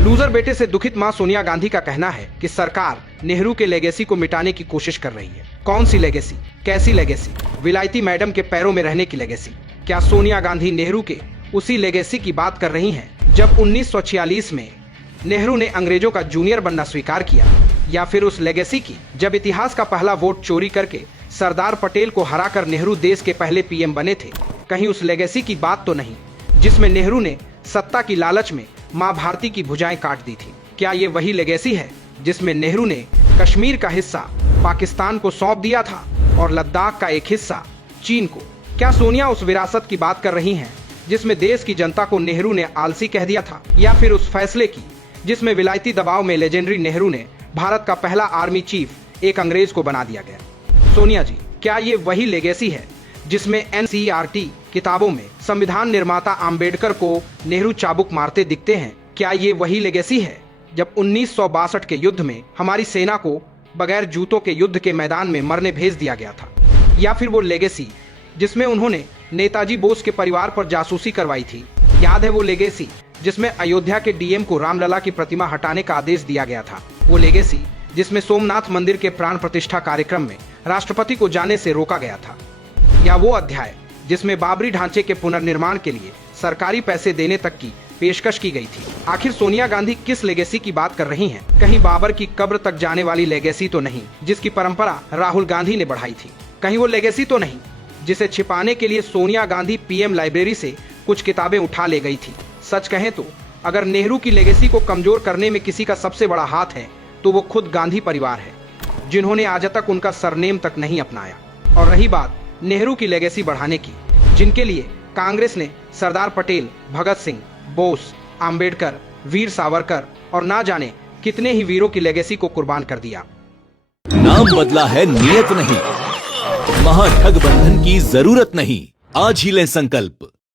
Loser बेटे से दुखित मां सोनिया गांधी का कहना है कि सरकार नेहरू के लेगेसी को मिटाने की कोशिश कर रही है। कौन सी लेगेसी, कैसी लेगेसी? विलायती मैडम के पैरों में रहने की लेगेसी। क्या सोनिया गांधी नेहरू के उसी लेगेसी की बात कर रही हैं जब 1946 में नेहरू ने अंग्रेजों का जूनियर बनना स्वीकार किया, या फिर उस लेगेसी की जब इतिहास का पहला वोट चोरी करके सरदार पटेल को हराकर नेहरू देश के पहले पीएम बने थे? कहीं उस लेगेसी की बात तो नहीं जिसमें नेहरू ने सत्ता की लालच में मां भारती की भुजाएं काट दी थी? क्या ये वही लेगेसी है जिसमें नेहरू ने कश्मीर का हिस्सा पाकिस्तान को सौंप दिया था और लद्दाख का एक हिस्सा चीन को? क्या सोनिया उस विरासत की बात कर रही हैं जिसमें देश की जनता को नेहरू ने आलसी कह दिया था, या फिर उस फैसले की जिसमें विलायती दबाव में लेजेंडरी नेहरू ने भारत का पहला आर्मी चीफ एक अंग्रेज को बना दिया गया? सोनिया जी, क्या ये वही लेगेसी है जिसमें एनसीईआरटी किताबों में संविधान निर्माता आम्बेडकर को नेहरू चाबुक मारते दिखते हैं? क्या ये वही लेगेसी है जब 1962 के युद्ध में हमारी सेना को बगैर जूतों के युद्ध के मैदान में मरने भेज दिया गया था? या फिर वो लेगेसी जिसमें उन्होंने नेताजी बोस के परिवार पर जासूसी करवाई थी? याद है वो लेगेसी जिसमें अयोध्या के डीएम को रामलला की प्रतिमा हटाने का आदेश दिया गया था? वो लेगेसी जिसमें सोमनाथ मंदिर के प्राण प्रतिष्ठा कार्यक्रम में राष्ट्रपति को जाने से रोका गया था? या वो अध्याय जिसमें बाबरी ढांचे के पुनर्निर्माण के लिए सरकारी पैसे देने तक की पेशकश की गई थी? आखिर सोनिया गांधी किस लेगेसी की बात कर रही हैं? कहीं बाबर की कब्र तक जाने वाली लेगेसी तो नहीं जिसकी परंपरा राहुल गांधी ने बढ़ाई थी? कहीं वो लेगेसी तो नहीं जिसे छिपाने के लिए सोनिया गांधी पीएम लाइब्रेरी से कुछ किताबें उठा ले गई थी? सच कहें तो अगर नेहरू की लेगेसी को कमजोर करने में किसी का सबसे बड़ा हाथ है तो वो खुद गांधी परिवार है, जिन्होंने आज तक उनका सरनेम तक नहीं अपनाया। और रही बात नेहरू की लेगेसी बढ़ाने की, जिनके लिए कांग्रेस ने सरदार पटेल, भगत सिंह, बोस, आम्बेडकर, वीर सावरकर और ना जाने कितने ही वीरों की लेगेसी को कुर्बान कर दिया। नाम बदला है, नियत नहीं। महाठग बंधन की जरूरत नहीं। आज ही लें संकल्प।